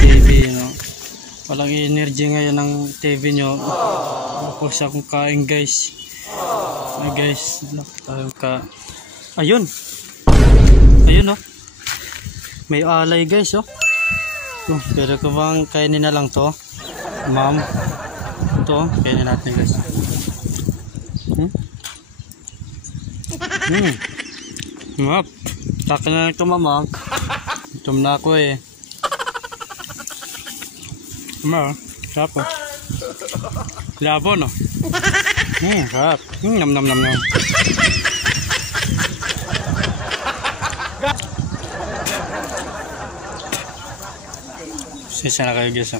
TV, no? Walang energy ngayon ng TV nyo. Tapos akong kain, guys. Ay, guys, tayong ka. Ayun. Ayun, oh. May alay, guys, oh. Pero ko bang kainin na lang to, ma'am? Ito, kainin natin, guys. Map. Taka na ito, mama. Itom na ako, eh. Mama, sarap, oh. Labo, no? Sarap. Nam nam nam nam. Sisa na kayo, guys.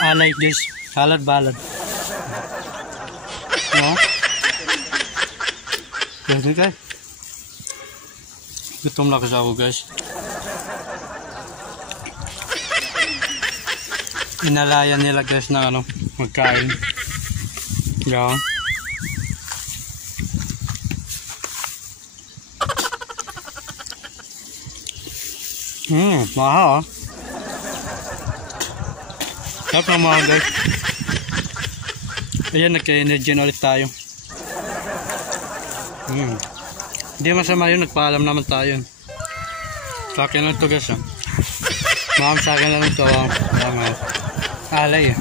Alay, guys. Salad balad. No? Ganyan kayo. Gutom na kasi ako, guys. Inalayan nila, guys, na ano, magkain. Yan. Mahal, ah. Sarap ng mga, guys. Ayan, nagka-energy na ulit tayo. Hindi masama yun, nagpaalam naman tayo. Sa akin lang ito, guys. Maham sa akin lang ito. Alay, eh.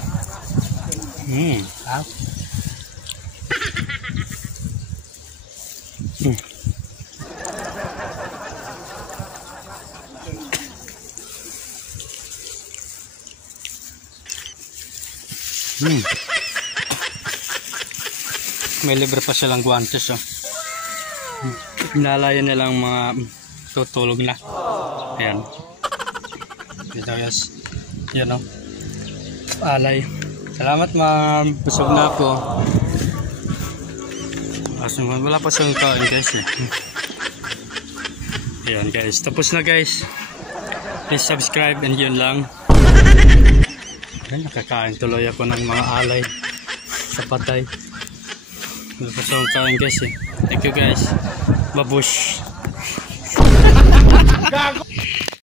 May libre pa silang guantes, oh. Nalayan nilang mga tutulog na. Ayan. Dito, guys. Yan, oh. Alay. Salamat, ma'am. Busog na ako. Wala pa siyang kain, guys, eh. Ayan, guys. Tapos na, guys. Please subscribe and yun lang. Ayan, nakakain tuloy ako ng mga alay sa patay. Wala pa siyang kain, guys, eh. Thank you, guys. Babush.